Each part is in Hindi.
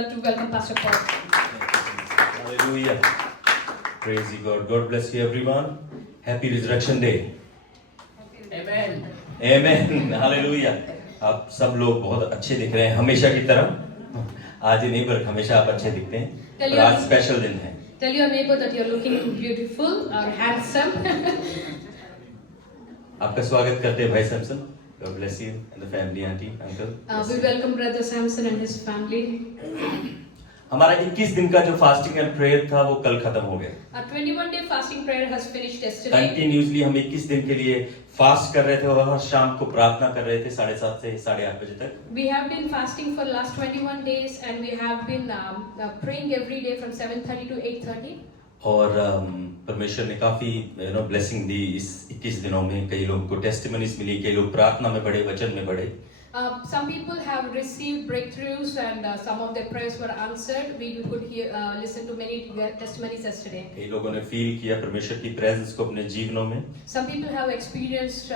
love to welcome Pastor Paul. Hallelujah. Praise you God. God bless you everyone. Happy Resurrection Day. Amen. Amen. Hallelujah. आप सब लोग बहुत अच्छे दिख रहे हैं हमेशा की तरह। आज ही नहीं बल्कि हमेशा आप अच्छे दिखते हैं। और आज स्पेशल दिन है। Tell your neighbor that you're looking beautiful or handsome. आपका स्वागत करते हैं भाई Samson. God bless you and the family, auntie, uncle. We welcome Brother Samson and his family. हमारा 21 दिन का जो फास्टिंग एंड प्रेयर था वो कल खत्म हो गया। Our 21-day fasting prayer has finished yesterday. Continuously हम 21 दिन के लिए फास्ट कर रहे थे और हर शाम को प्रार्थना कर रहे थे 7:30 से 8:30 बजे तक। We have been fasting for last 21 days and we have been praying every day from 7:30 to 8:30. और परमेश्वर ने काफी ब्लेसिंग दी इस 21 दिनों में। कई लोगों को टेस्टिमनीज मिली, कई लोग प्रार्थना में बढ़े, वचन में बढ़े। Some people have received breakthroughs and some of their prayers were answered. We could listen to many testimonies yesterday. कई लोगों ने फील किया परमेश्वर की प्रेजेंस को अपने जीवनों में। Some people have experienced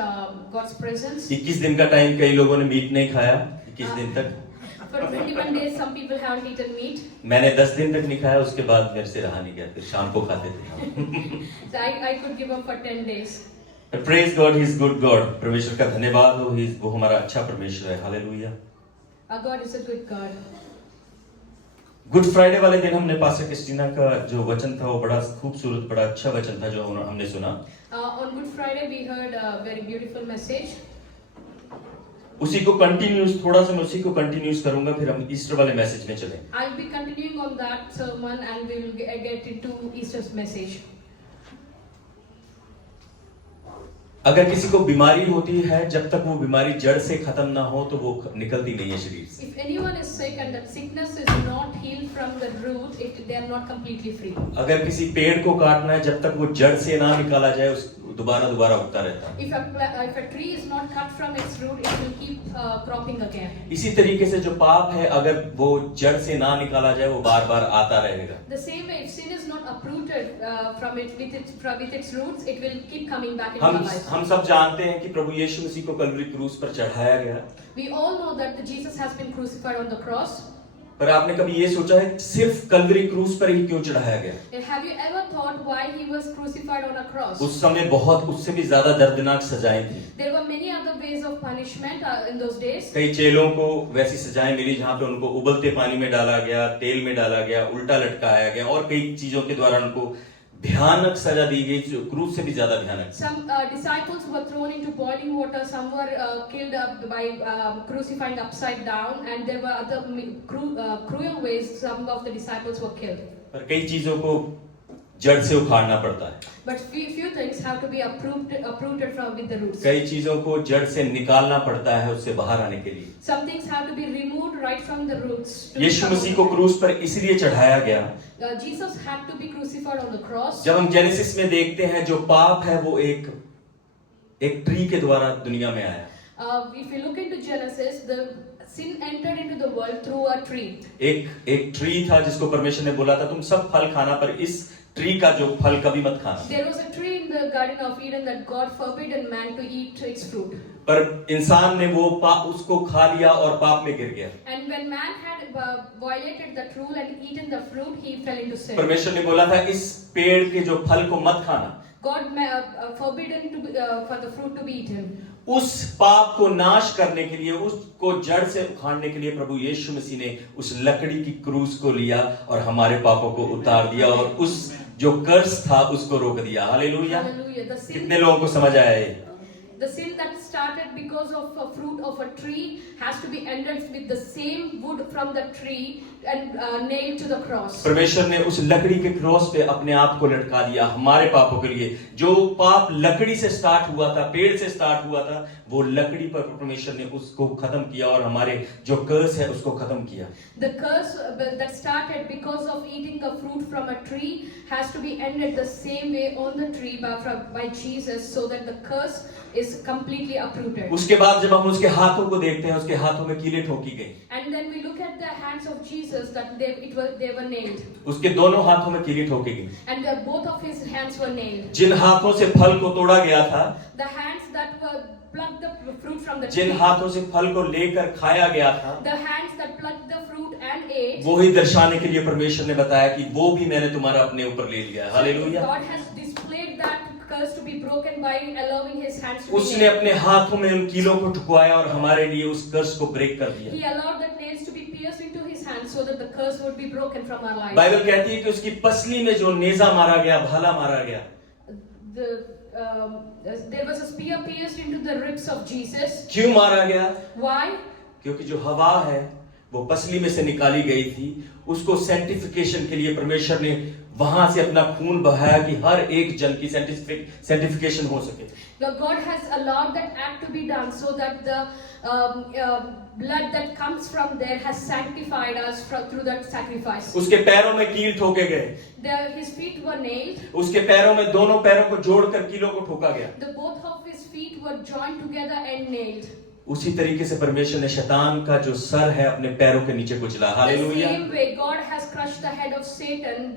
God's presence. 21 दिन का टाइम कई लोगों ने मीट नहीं खाया 21 दिन तक। For 21 days, some people haven't eaten meat. मैंने 10 दिन तक नहीं खाया, उसके बाद मेरे से रहा नहीं गया, फिर शाम को खाते थे। So I could give up for 10 days. Praise God, He is good God. परमेश्वर का धन्यवाद हो, वो हमारा अच्छा परमेश्वर है। Hallelujah. Our God is a good God. Good Friday वाले दिन हमने पास्टर क्रिस्टीना का जो वचन था वो बड़ा खूबसूरत, बड़ा अच्छा वचन था जो हमने सुना। On Good Friday, we heard a very beautiful message. उसी को कंटिन्यूस, थोड़ा सा मैं उसी को कंटिन्यूस करूंगा, फिर हम ईस्टर वाले मैसेज में चलें। I'll be continuing on that sermon and we will get into Easter's message. अगर किसी को बीमारी होती है, जब तक वो बीमारी जड़ से खत्म ना हो तो वो निकलती नहीं है शरीर से। If anyone is sick and that sickness is not healed from the root, they are not completely free. अगर किसी पेड़ को काटना है, जब तक वो जड़ से ना निकाला जाए, उस दोबारा उगता रहता है। If a tree is not cut from its root, it will keep cropping again. इसी तरीके से जो पाप है, अगर वो जड़ से ना निकाला जाए, वो बार बार आता रहेगा। The same way, if sin is not uprooted from its roots, it will keep coming back into our lives. हम सब जानते हैं कि प्रभु यीशु मसीह को कलवरी क्रूस पर चढ़ाया गया। We all know that Jesus has been crucified on the cross. पर आपने कभी ये सोचा है सिर्फ कलवरी क्रूस पर ही क्यों चढ़ाया गया? Have you ever thought why he was crucified on a cross? उस समय बहुत उससे भी ज्यादा दर्दनाक सजाएं थी। There were many other ways of punishment in those days. कई चेलों को वैसी सजाएं मिली जहाँ पे उनको उबलते पानी में डाला गया, तेल में डाला गया, उल्टा लटकाया गया और कई चीजों के द्वारा उनको भयानक सजा दी गई जो क्रूस से भी ज्यादा भयानक। Some disciples were thrown into boiling water. Some were killed by crucifying upside down, and there were other cruel ways. Some of the disciples were killed. पर कई चीजों को जड़ से उखाड़ना पड़ता है। But few things have to be uprooted from with the roots. कई चीजों को जड़ से निकालना पड़ता है उससे बाहर आने के लिए। Some things have to be removed right from the roots. यीशु मसीह को क्रूस पर इसलिए चढ़ाया गया। Jesus had to be crucified on the cross. जब हम जेनेसिस में देखते हैं जो पाप है वो एक ट्री के द्वारा दुनिया में आया। If you look into Genesis, the sin entered into the world through a tree. एक ट्री था जिसको परमेश्वर ने बोला था तुम सब फल खाना, पर इस ट्री का जो फल कभी मत खाना। There was a tree in the Garden of Eden that God forbidden man to eat its fruit. पर इंसान ने वो उसको खा लिया और पाप में गिर गया। And when man had violated that rule and eaten the fruit, he fell into sin. परमेश्वर ने बोला था इस पेड़ के जो फल को मत खाना। God forbidden for the fruit to be eaten. उस पाप को नाश करने के लिए, उसको जड़ से उखाड़ने के लिए प्रभु यीशु मसीह ने उस लकड़ी की क्रूस को लिया और हमारे पापों को उतार दिया और उस जो कर्स था उसको रोक दिया। हालेलुया। कितने लोगों को समझ आया ये? The sin that started because of a fruit of a tree has to be ended with the same wood from the tree and nailed to the cross. परमेश्वर ने उस लकड़ी के क्रॉस पे अपने आप को लटका दिया हमारे पापों के लिए। जो पाप लकड़ी से स्टार्ट हुआ था, पेड़ से स्टार्ट हुआ था, वो लकड़ी पर परमेश्वर ने उसको खत्म किया और हमारे जो कर्स है उसको खत्म किया। The curse that started because of eating a fruit from a tree has to be ended the same way on the tree by Jesus, so that the curse is completely uprooted. उसके बाद जब हम उसके हाथों को देखते हैं, उसके hathon में कीलें ठोकी गई। And then we look at the hands of Jesus that they were nailed. उसके दोनों हाथों में कीलें ठोकी गई। And both of his hands were nailed. जिन हाथों से फल को तोड़ा गया था, The hands that were plucked the fruit from the Jin tree, हाथों से फल को लेकर खाया गया था, the hands that plucked the fruit and ate, वो ही दर्शाने के लिए परमेश्वर ने बताया कि वो भी मैंने तुम्हारा अपने ऊपर ले लिया। Hallelujah. God has displayed that curse to be broken by allowing his hands to be उसने nailed. अपने हाथों में उन कीलों को ठुकवाया और हमारे लिए उस कर्स को ब्रेक कर दिया। He allowed the nails to be pierced into his hands so that the curse would be broken from our lives. Bible कहती है कि उसकी पसली में जो नेजा मारा गया, भाला मारा गया, There was a spear pierced into the ribs of Jesus. क्यों मारा गया? Why? क्योंकि जो हवा है वो पसली में से निकाली गई थी, उसको सेंटिफिकेशन के लिए परमेश्वर ने वहां से अपना खून बहाया कि हर एक जन की सेंटिफिकेशन हो सके। God has allowed that act to be done so that the blood that comes from there has sanctified us through that sacrifice. उसके पैरों में कील ठोके गए, His feet were nailed. उसके पैरों में दोनों पैरों को जोड़कर कीलों को ठोका गया। Both of his feet were joined together and nailed. उसी तरीके से परमेश्वर ने शैतान का जो सर है अपने पैरों के नीचे कुचला। The hallelujah. same way God has crushed the head of Satan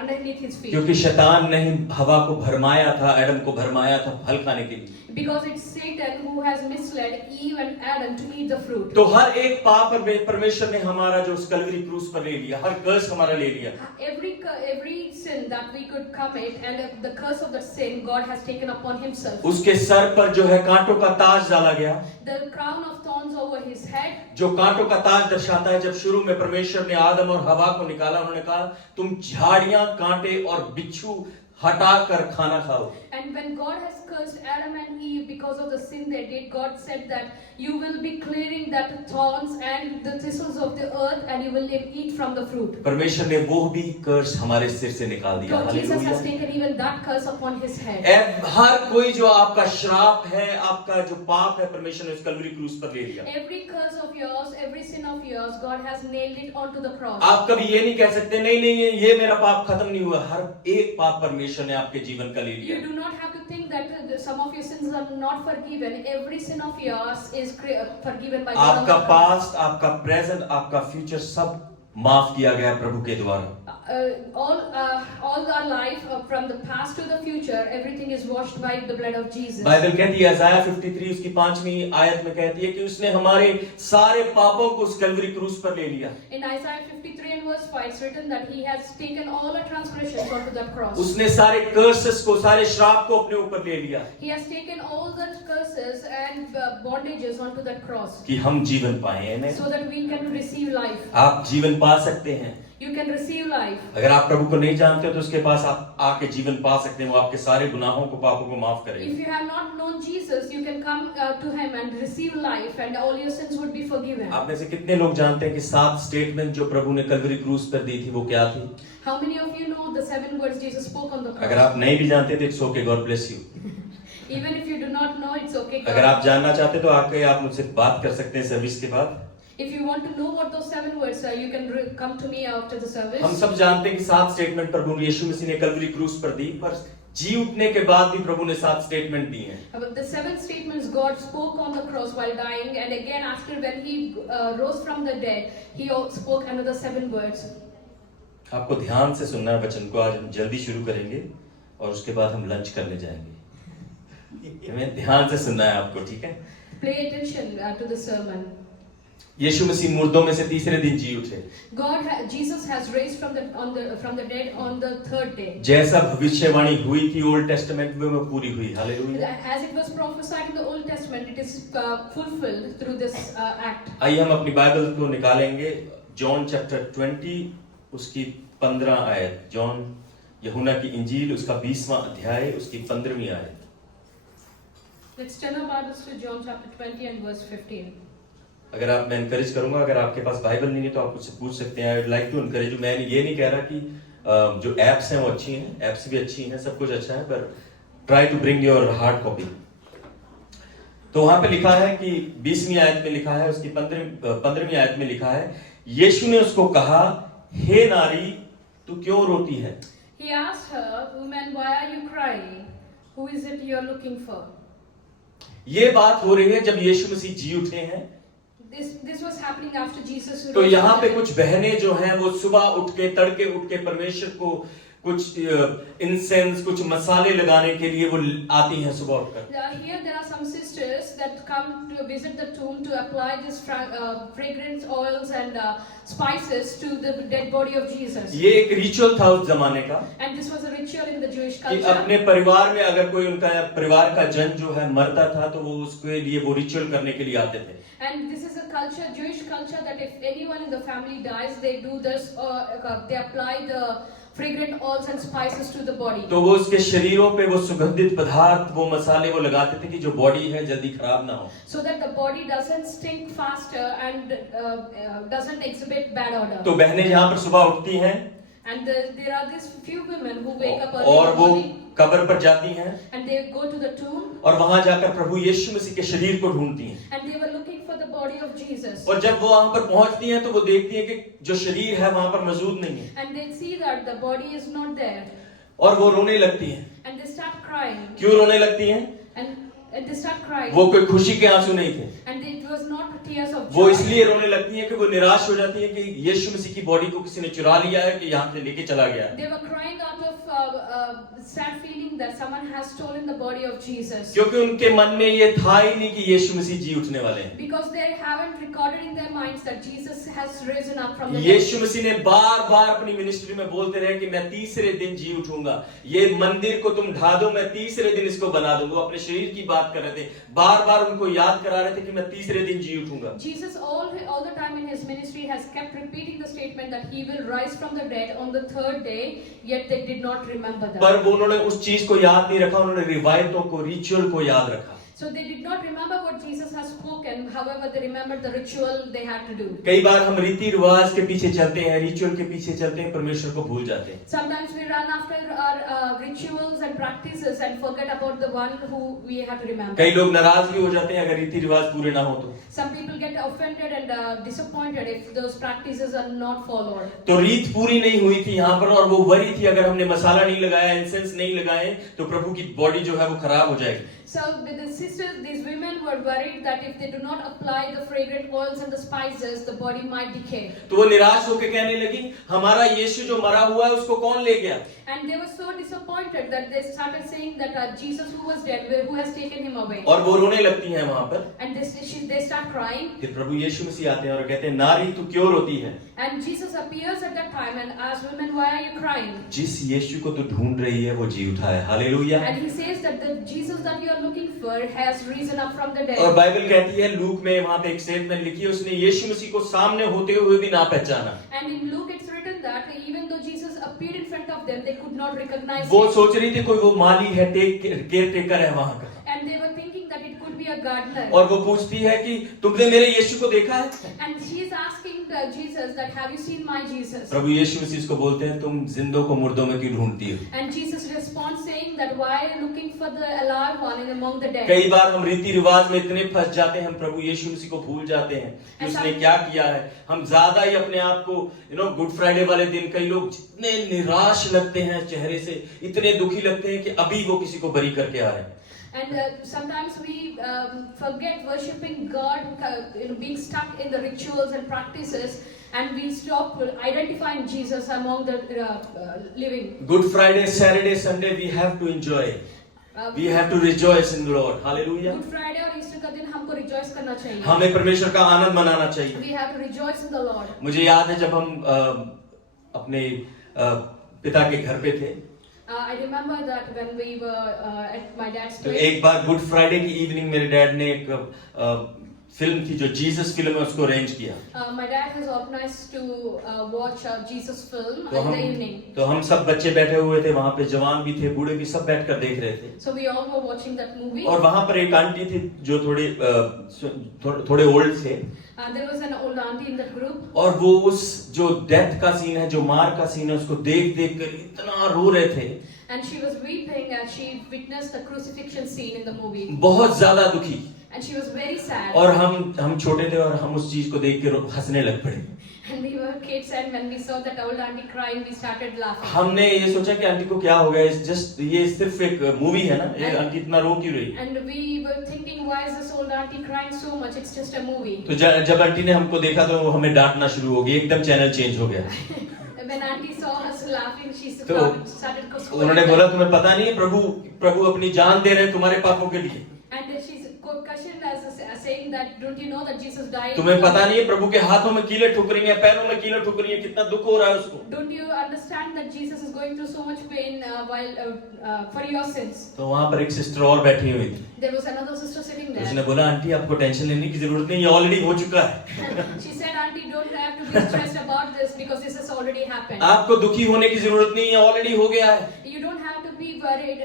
underneath his feet. क्योंकि शैतान ने ही हवा को भरमाया था, एडम को भरमाया था फल खाने के लिए। Because it's Satan who has misled Eve and Adam to eat the fruit. तो हर एक पाप पर परमेश्वर ने हमारा जो उस कलवरी क्रूस पर ले लिया, हर कर्स हमारा ले लिया। Every sin that we could commit and the curse of the sin God has taken upon himself. उसके सर पर जो है कांटों का ताज डाला गया। The crown of thorns over his head. जो कांटों का ताज दर्शाता है, जब शुरू में परमेश्वर ने आदम और हवा को निकाला, उन्होंने कहा तुम झाड़ियां, कांटे और बिच्छू हटाकर खाना खाओ। And when God has cursed Adam and Eve because of the sin they did, God said that you will be clearing that thorns and the thistles of the earth and you will eat from the fruit. परमेश्वर ने वो भी कर्स हमारे सिर से निकाल दिया। God, Jesus has hallelujah. taken even that curse upon his head. हर कोई जो आपका श्राप है, आपका जो पाप है, परमेश्वर ने उस कलवरी क्रूस पर ले लिया। Every curse of yours, every sin of yours, God has nailed it onto the cross. आप कभी ये नहीं कह सकते नहीं ये मेरा पाप खत्म नहीं हुआ। हर एक पाप परमेश्वर ने आपके जीवन का ले लिया। You do not have to think that some of your sins are not forgiven. Every sin of yours is forgiven by God. आपका पास्ट, आपका प्रेजेंट, आपका फ्यूचर सब माफ किया गया प्रभु के द्वारा। All our life from the past to the future, everything is washed by the blood of Jesus. Bible कहती है Isaiah 53 उसकी 5वीं आयत में कहती है कि उसने हमारे सारे पापों को उस कलवरी क्रूस पर ले लिया। In Isaiah 53 and verse 5 it's written that he has taken all our transgressions onto that cross. उसने सारे कर्सेस को, सारे श्राप को अपने ऊपर ले लिया He has taken all the curses and bondages onto that cross. कि हम जीवन पाएं। आमीन। So that we can receive life. आप जीवन पा सकते हैं। You can receive life. अगर आप प्रभु को नहीं जानते हो तो उसके पास आप आके जीवन पा सकते हैं। वो आपके सारे गुनाहों को, पापों को माफ करेगा। If you have not known Jesus, you can come to him and receive life and all your sins would be forgiven. आप में से कितने लोग जानते हैं कि 7 स्टेटमेंट जो प्रभु ने कलवरी क्रूस पर दी थी वो क्या थी? How many of you know the 7 words Jesus spoke on the cross? अगर आप नहीं भी जानते तो it's okay, God bless you. Even if you do not know, it's okay. God. अगर आप जानना चाहते तो आके आप मुझसे बात कर सकते हैं सर्विस के बाद। If you want to know what those 7 words are, you can come to me after the service. हम सब जानते हैं कि 7 स्टेटमेंट प्रभु यीशु मसीह ने कलवरी क्रूस पर दी, पर जी उठने के बाद भी प्रभु ने 7 स्टेटमेंट दी हैं। But the 7 statements God spoke on the cross while dying, and again after when he rose from the dead, he spoke another 7 words. आपको ध्यान से सुनना है वचन को। आज हम जल्दी शुरू करेंगे और उसके बाद हम लंच करने जाएंगे। हमें ध्यान से सुनना है आपको, ठीक है? Pay attention to the sermon. यीशु मसीह मुर्दों में से तीसरे दिन जी उठे। Jesus has raised from the dead on the 3rd day. जैसा भविष्यवाणी हुई थी ओल्ड टेस्टामेंट में वो पूरी हुई। Hallelujah. As it was prophesied in the Old Testament, it is fulfilled through this act. आइए हम अपनी बाइबल को निकालेंगे। जॉन चैप्टर 20 उसकी 15 आयत। जॉन यूहन्ना की इंजील उसका 20वां अध्याय उसकी 15वीं आयत। Let's turn our Bibles to John chapter 20 and verse 15. अगर आप, मैं इनकरेज करूंगा, अगर आपके पास बाइबल नहीं है तो आप मुझसे पूछ सकते हैं। I would like to encourage you. मैं ये नहीं कह रहा कि जो एप्स हैं वो अच्छी हैं, एप्स भी अच्छी हैं, सब कुछ अच्छा है, पर try to bring your hard copy. तो वहां पे लिखा है कि 20वीं आयत में लिखा है, उसकी 15वीं आयत में लिखा है, यीशु ने उसको कहा, हे नारी तू क्यों रोती है? He asked her, woman, why are you crying? Who is it you are looking for? ये बात हो रही है जब यीशु मसीह जी उठे हैं। This was happening after Jesus. तो यहाँ पे कुछ बहनें जो हैं वो सुबह उठ के, तड़के उठ के परमेश्वर को कुछ इंसेंस, कुछ मसाले लगाने के लिए वो आती हैं सुबह उठकर। Here there are some sisters sisters that come to visit the tomb to apply this fragrance oils and spices to the dead body of Jesus. ये एक रिचुअल था उस जमाने का And this was a ritual in the Jewish कि culture. अपने परिवार में अगर कोई उनका परिवार का जन जो है मरता था तो वो उसके लिए वो रिचुअल करने के लिए आते थे. And this is a culture, Jewish culture, that if anyone in the family dies, they do this, they apply the fragrant oils and spices to the body. तो वो उसके शरीरों पे वो सुगंधित पदार्थ वो मसाले वो लगाते थे कि जो बॉडी है जल्दी खराब ना हो. So that the body doesn't stink faster and doesn't exhibit bad odor. तो बहनें यहाँ पर सुबह उठती हैं And there are these few women who wake up early और in the वो morning कब्र पर जाती हैं and they go to the tomb और वहां जाकर प्रभु यीशु मसीह के शरीर को ढूंढती हैं. and they were looking for the body of Jesus. और जब वो वहां पर पहुंचती हैं तो वो देखती हैं कि जो शरीर है वहां पर मौजूद नहीं है And they see that the body is not there और वो रोने लगती हैं. and they start crying. क्यों रोने लगती हैं? And they start crying. वो कोई खुशी के आंसू नहीं थे. And it was not tears of वो joy. इसलिए रोने लगती हैं कि वो निराश हो जाती हैं कि यीशु मसीह की बॉडी को किसी ने चुरा लिया है कि यहाँ से लेके चला गया है. They were crying out of sad feeling that someone has stolen the body of Jesus. क्योंकि उनके मन में ये था ही नहीं कि यीशु मसीह जी उठने वाले हैं. Because they haven't recorded in their minds that Jesus has risen up from the dead. यीशु मसीह ने बार बार अपनी मिनिस्ट्री में बोलते रहे कि मैं तीसरे दिन जी उठूंगा. ये मंदिर को तुम ढा दो, मैं तीसरे दिन इसको बना दूंगा. वो अपने शरीर की बात कर रहे थे, बार बार उनको याद करा रहे थे कि मैं तीसरे दिन जी उठूंगा. Jesus all the time in his ministry has kept repeating the statement that he will rise from the dead on the third day, yet they did not remember that. पर वो उन्होंने उस चीज को याद नहीं रखा, उन्होंने रिवायतों को रिचुअल को याद रखा. So they did not remember what Jesus has spoken, however they remembered the ritual they had to do. कई बार हम रीति रिवाज के पीछे चलते हैं, रिचुअल के पीछे चलते हैं, परमेश्वर को भूल जाते हैं. Sometimes we run after our rituals and practices and forget about the one who we have to remember. कई लोग नाराज भी हो जाते हैं अगर रीति रिवाज पूरे ना हो तो. Some people get offended and disappointed if those practices are not followed. तो रीत पूरी नहीं हुई थी यहाँ पर और वो वरी थी, अगर हमने मसाला नहीं लगाया, इंसेंस नहीं लगाए तो प्रभु की बॉडी जो है वो खराब हो जाएगी. So the sisters, these women were worried that if they do not apply the fragrant oils and the spices, the body might decay. तो वो निराश होकर कहने लगी, हमारा यीशु जो मरा हुआ है उसको कौन ले गया? And they were so disappointed that they started saying that Jesus who was dead, who has taken him away. और वो रोने लगती हैं वहां पर. And they start crying. फिर प्रभु यीशु मसीह आते हैं और कहते हैं, नारी तू क्यों रोती है? And Jesus appears at that time and asks women, why are you crying? जिस यीशु को तू ढूंढ रही है वो जी उठा है. Hallelujah. And he says that the Jesus that you are looking for has risen up from the dead. और बाइबल कहती है, लूक में वहां पे एक स्टेटमेंट लिखी है, उसने यीशु मसीह को सामने होते हुए भी ना पहचाना. And in Luke it's written that even though Jesus appeared in front of them, they could not recognize वो him. सोच रही थी कोई वो माली है, केयर टेकर है वहां का. And they were thinking that it could be a gardener. और वो पूछती है कि तुमने मेरे यीशु को देखा है? And she is asking Jesus that have you seen my Jesus? प्रभु यीशु मसीह इसको बोलते हैं, तुम जिंदों को मुर्दों में क्यों ढूंढती हो? And Jesus responds saying that why are you looking for the alive one in among the dead? कई बार हम रीति रिवाज में इतने फंस जाते हैं, हम प्रभु यीशु मसीह को भूल जाते हैं कि उसने क्या किया है. हम ज्यादा ही अपने आप को गुड फ्राइडे वाले दिन कई लोग जितने निराश लगते हैं चेहरे से, इतने दुखी लगते हैं कि अभी वो किसी को बरी करके आ रहे हैं. And sometimes we forget worshipping God, being stuck in the rituals and practices, and we stop identifying Jesus among the living. Good Friday, Saturday, Sunday, we have to enjoy. We have to rejoice in the Lord. Hallelujah. Good Friday और ईस्टर का दिन हमको rejoice करना चाहिए. हमें परमेश्वर का आनंद मनाना चाहिए. We have to rejoice in the Lord. मुझे याद है जब हम अपने पिता के घर पे थे. I remember that when we were at my dad's तो place. एक बार गुड फ्राइडे की इवनिंग मेरे डैड ने एक फिल्म थी जो जीसस फिल्म है उसको अरेंज किया. My dad has organized to watch a Jesus film in the evening. तो हम सब बच्चे बैठे हुए थे वहाँ पे, जवान भी थे, बूढ़े भी, सब बैठकर देख रहे थे. So we all were watching that movie. और वहाँ पर एक आंटी थी जो थोड़े ओल्ड थे. There was an old auntie in that group. और वो उस जो डेथ का सीन है, जो मार का सीन है, उसको देख देख कर इतना रो रहे थे. And she was weeping as she witnessed the crucifixion scene in the movie. बहुत ज्यादा दुखी. And she was very sad. और हम छोटे थे और हम उस चीज को देख के हंसने लग पड़े. And we were kids, and when we saw that old auntie crying, we started laughing. हमने ये सोचा कि आंटी को क्या हो गया, जस्ट ये सिर्फ एक मूवी है ना, ये आंटी इतना रो क्यों रही. And we were thinking, why is this old auntie crying so much? It's just a movie. तो जब आंटी ने हमको देखा तो हमें डांटना शुरू हो गई, एकदम चैनल चेंज हो गया. When auntie saw us laughing, she तो started उन्होंने बोला, तुम्हें पता नहीं है प्रभु अपनी जान दे रहे हैं तुम्हारे पापों के लिए. And she question as saying that don't you know that Jesus died? तुम्हें पता नहीं है प्रभु के हाथों में कीलें ठुक रही हैं, पैरों में कीलें ठुक रही हैं, कितना दुख हो रहा है उसको। Don't you understand that Jesus is going through so much pain for your sins? तो वहां पर एक सिस्टर और बैठी हुई थी। There was another sister sitting there. उसने बोला आंटी आपको टेंशन लेने की जरूरत नहीं, ये ऑलरेडी हो चुका है। She said, Auntie, don't have to be stressed about this because this has already happened. आपको दुखी होने की जरूरत नहीं है, ऑलरेडी हो गया है। You don't have to be worried,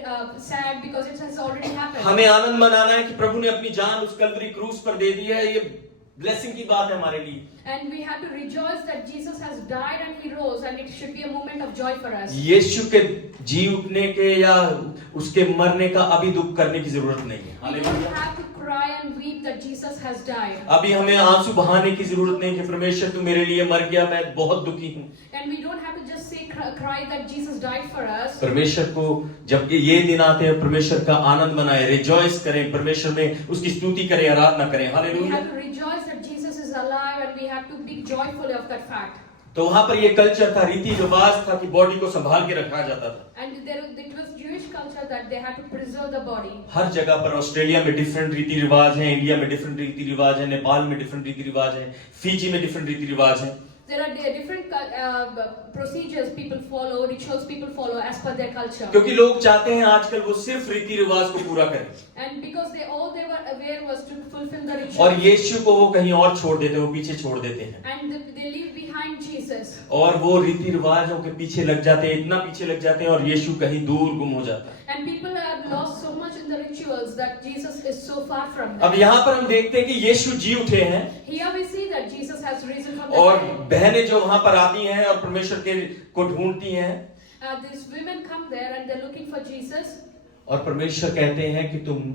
sad because it has already happened. हमें आनंद मनाना है कि प्रभु ने अपनी जान उस कल्वरी क्रूस पर दे दी है, ये ब्लेसिंग की बात है हमारे लिए। And we have to rejoice that Jesus has died and he rose, and it should be a moment of joy for us. यीशु के जी उठने के या उसके मरने का अभी दुख करने की जरूरत नहीं है। We don't have to cry and weep that Jesus has died. अभी हमें आंसू बहाने की जरूरत नहीं कि परमेश्वर तू मेरे लिए मर गया, मैं बहुत दुखी हूँ। And we don't have to just say cry that Jesus died for us. परमेश्वर को जब ये दिन आते हैं परमेश्वर का आनंद मनाएं, रिजॉइस करें, परमेश्वर में उसकी स्तुति करें, आराधना करें। We hallelujah. have to rejoice that Jesus is alive, and we have to be joyful of that fact. तो वहां पर ये कल्चर था, रीति रिवाज था कि बॉडी को संभाल के रखा जाता था। And it was Jewish culture that they had to preserve the body. हर जगह पर ऑस्ट्रेलिया में डिफरेंट रीति रिवाज हैं, इंडिया में डिफरेंट रीति रिवाज हैं, नेपाल में डिफरेंट रीति रिवाज हैं, फिजी में डिफरेंट रीति रिवाज हैं। There are different procedures people follow, rituals people follow as per their culture. क्योंकि लोग चाहते हैं आजकल वो सिर्फ रीति रिवाज को पूरा करें। And because they were aware was to fulfill the ritual. और यीशु को वो कहीं और छोड़ देते हैं, वो पीछे छोड़ देते हैं। And they leave behind Jesus. और वो रीति रिवाजों के पीछे लग जाते हैं, इतना पीछे लग जाते हैं और यीशु कहीं दूर गुम हो जाता है। And people have lost so much in the rituals that Jesus is so far from them. अब यहाँ पर हम देखते हैं कि यीशु जी उठे हैं। Here we see that Jesus has risen from the और dead. बहनें जो वहां पर आती हैं और परमेश्वर के को ढूंढती हैं। These women come there and they're looking for Jesus. और परमेश्वर कहते हैं कि तुम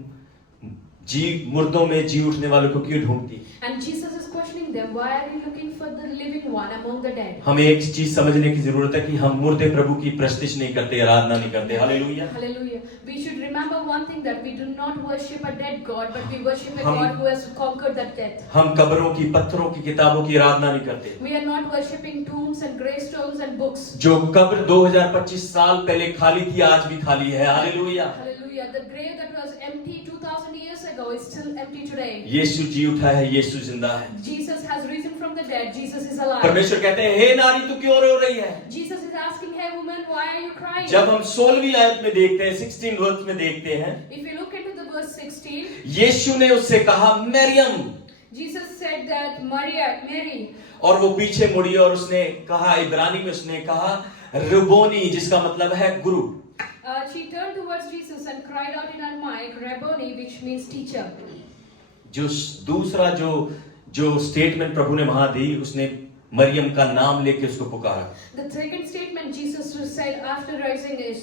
मुर्दों में जी उठने वालों को क्यों ढूंढती? And Jesus is questioning them, why are you looking for the living one among the dead? हमें एक चीज समझने की जरूरत है कि हम मुर्दे प्रभु की प्रस्तिश नहीं करते, आराधना नहीं करते। Hallelujah. Hallelujah. We should remember one thing, that we do not worship a dead God, but we worship a हम- God who has conquered that death. हम कब्रों की, पत्थरों की, किताबों की आराधना नहीं करते। We are not worshipping tombs and gravestones and books. जो कब्र 2025 साल पहले खाली थी आज भी खाली है। Hallelujah. Hallelujah. The grave that was empty 2000 years ago is still empty today. यीशु जी उठा है, यीशु जिंदा है। Jesus has risen from the dead. Jesus is alive. परमेश्वर कहते हैं हे नारी तू क्यों रो रही है? Jesus is asking, hey woman, why are you crying? जब हम 16वीं आयत में देखते हैं, 16 वर्स में देखते हैं, If you look into the verse 16, यीशु ने उससे कहा Maryam, Jesus said that Mary, और वो पीछे मुड़ी और उसने कहा, इब्रानी में उसने कहा रब्बोनी, जिसका मतलब है गुरु। she turned towards Jesus and cried out in Aramaic, Rabboni, which means teacher. जो दूसरा जो स्टेटमेंट प्रभु ने वहां दी, उसने मरियम का नाम लेके उसको पुकारा। The second statement Jesus said after rising is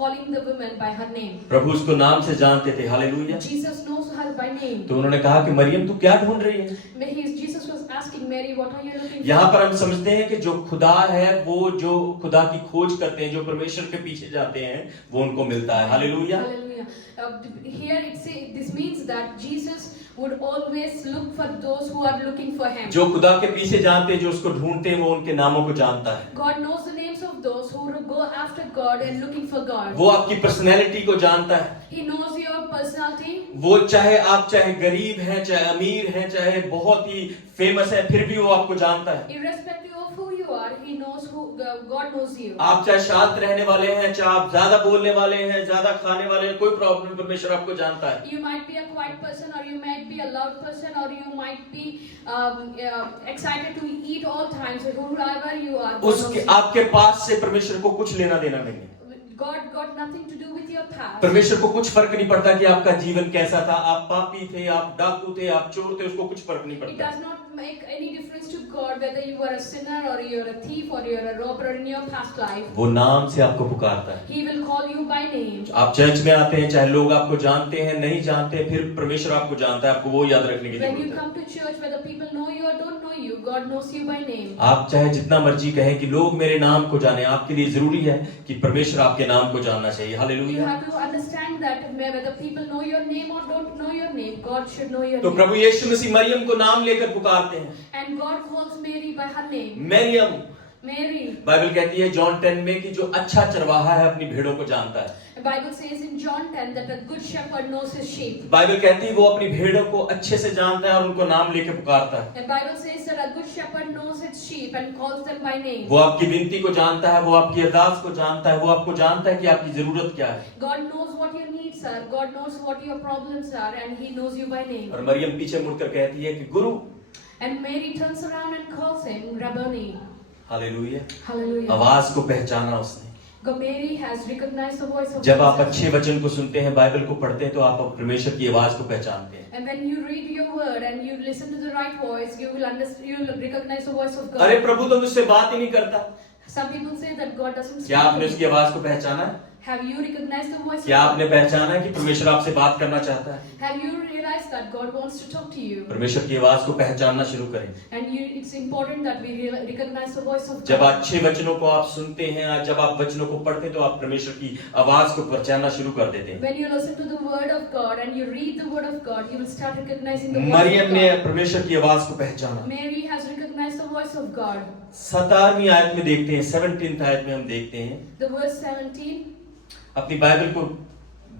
calling the woman by her name. प्रभु उसको नाम से जानते थे। Hallelujah. Jesus knows her by name. तो उन्होंने कहा कि मरियम तू क्या ढूंढ रही है? Jesus was asking Mary, what are you looking for? यहाँ पर हम समझते हैं कि जो खुदा है, वो जो खुदा की खोज करते हैं, जो परमेश्वर के पीछे जाते हैं, वो उनको मिलता है। Hallelujah. Hallelujah. Here this means that Jesus would always look for those who are looking for him. जो खुदा के पीछे जानते हैं, जो उसको ढूंढते हैं, वो उनके नामों को जानता है। God knows the names of those who go after God and looking for God. वो आपकी पर्सनैलिटी को जानता है। He knows your personality. वो चाहे गरीब हैं, चाहे अमीर हैं, चाहे बहुत ही फेमस हैं, फिर भी वो आपको जानता है। Irrespective of who you are, he knows who God knows you. आप चाहे शांत रहने वाले हैं, चाहे आप ज्यादा बोलने वाले हैं, ज्यादा खाने वाले हैं, कोई प्रॉब्लम, परमेश्वर आपको जानता है। You might be a quiet person, or you might be a loud person, or you might be excited to eat all times. Whoever you are, God knows उसके you. आपके पास से परमेश्वर को कुछ लेना देना नहीं है। God got nothing to do with your past. परमेश्वर को कुछ फर्क नहीं पड़ता कि आपका जीवन कैसा था, आप पापी थे, आप डाकू थे, आप चोर थे, उसको कुछ फर्क नहीं It पड़ता। does not make any difference to God whether you were a sinner or you're a thief or you're a robber in your past life. वो नाम से आपको पुकारता है। He will call you by name. आप चर्च में आते हैं, चाहे लोग आपको जानते हैं नहीं जानते, फिर परमेश्वर आपको जानता है। आपको वो याद रखने की When you जरूरत है। come to church, whether people know you or don't know you, God knows you by name. आप चाहे जितना मर्जी कहें कि लोग मेरे नाम को जाने, आपके लिए जरूरी है कि परमेश्वर आपके नाम को जानना चाहिए। You hallelujah. have to understand that whether people know your name or don't know your name, God should know your तो name. प्रभु यीशु मसीह मरियम को नाम लेकर पुकारते हैं। And God calls Mary by her name. Mariam, Mary. Bible कहती है जॉन 10 में कि जो अच्छा चरवाहा है अपनी भेड़ों को जानता है। The Bible says in John 10 that a good shepherd knows his sheep. Bible कहती है वो अपनी भेड़ों को अच्छे से जानता है और उनको नाम लेके पुकारता है। The Bible says that a good shepherd knows its sheep and calls them by name. वो आपकी विनती को जानता है, वो आपकी अरदास को जानता है, वो आपको जानता है कि आपकी जरूरत क्या है। God knows what your needs are. God knows what your problems are, and He knows you by name. और मरियम पीछे मुड़कर कहती है कि गुरु। And Mary turns around and calls him Rabboni. Hallelujah. Hallelujah. आवाज को पहचाना उसने। God, Mary has recognized the voice of जब आप Jesus. अच्छे वचन को सुनते हैं, बाइबल को पढ़ते हैं, तो आप परमेश्वर की आवाज को पहचानते हैं। And when you read your word and you listen to the right voice, you will understand. You will recognize the voice of God. अरे प्रभु तो मुझसे बात ही नहीं करता। Some people say that God doesn't speak. क्या आपने उसकी आवाज को पहचाना है? Have you recognized the voice? क्या of आपने God? पहचाना है कि परमेश्वर आपसे बात करना चाहता है? Have you realized that God wants to talk to you? परमेश्वर की आवाज को पहचानना शुरू करें। And it's important that we recognize the voice of जब God. अच्छे वचनों को आप सुनते हैं, जब आप वचनों को पढ़ते हैं, तो आप परमेश्वर की आवाज को पहचानना शुरू कर देते हैं। When you listen to the word of God and you read the word of God, you will start recognizing the voice Maryam of ने God. परमेश्वर की आवाज को पहचाना। Mary has recognized the voice of God. 17वीं आयत में देखते हैं, 17th आयत में हम देखते हैं। The verse 17. अपनी बाइबल को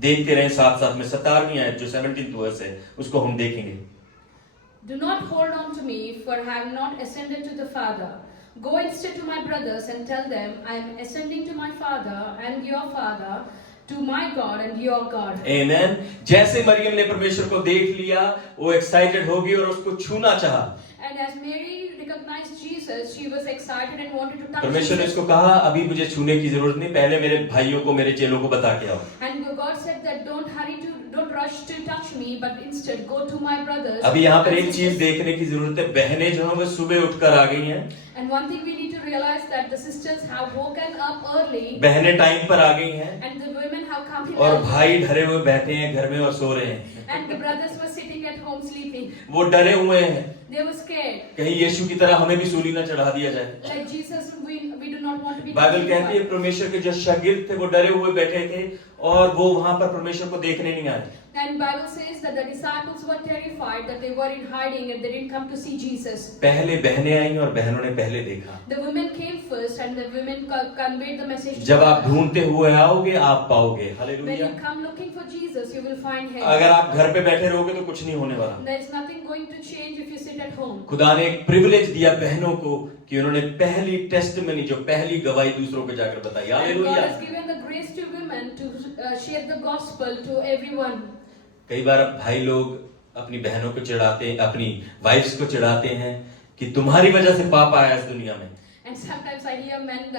देखते रहें साथ साथ में। 17वीं आयत जो 17th वर्स है उसको हम देखेंगे। Do not hold on to me, for I have not ascended to the Father. Go instead to my brothers and tell them, I am ascending to my Father and your Father, to my God and your God. आमेन। जैसे मरियम ने परमेश्वर को देख लिया, वो एक्साइटेड हो गई और उसको छूना चाहा। And as Mary recognized Jesus, she was excited and wanted to touch परमेश्वर ने Jesus. उसको कहा अभी मुझे छूने की जरूरत नहीं, पहले मेरे भाइयों को, मेरे चेलों को बता के आओ। And God said that don't rush to touch me, but instead go to my brothers. अभी यहाँ पर and एक चीज sisters. देखने की जरूरत है, बहनें जो हैं वो सुबह उठकर आ गई हैं। And one thing we need to realize that the sisters have woken up early, बहनें टाइम पर आ गई हैं and the women have come in और early, भाई डरे हुए बैठे हैं घर में और सो रहे हैं। and the brothers were sitting at home sleeping. वो डरे हुए हैं, They were scared. कहीं यीशु की तरह हमें भी सूली ना चढ़ा दिया जाए। Like Jesus, we do not want to be. Bible कहती है परमेश्वर के जो शागिर्द थे वो डरे हुए बैठे थे और वो वहां पर परमेश्वर को देखने नहीं आए। And Bible says that the disciples were terrified that they were in hiding and they didn't come to see Jesus. पहले बहनें आई और बहनों ने पहले देखा। The women came first and the women conveyed the message. जब आप ढूंढते हुए आओगे आप पाओगे। When hallelujah. you come looking for Jesus, you will find him. अगर आप घर पे बैठे रहोगे तो कुछ नहीं होने वाला। There is nothing going to change if you sit at home. खुदा ने एक प्रिविलेज दिया बहनों को कि उन्होंने पहली टेस्टिमनी, जो पहली गवाही दूसरों को जाकर बताई। And God hallelujah. has given the grace to women to share the gospel to everyone. कई बार अब भाई लोग अपनी बहनों को चिढ़ाते हैं, अपनी वाइफ्स को चिढ़ाते हैं कि तुम्हारी वजह से पाप आया इस दुनिया में। And sometimes I hear men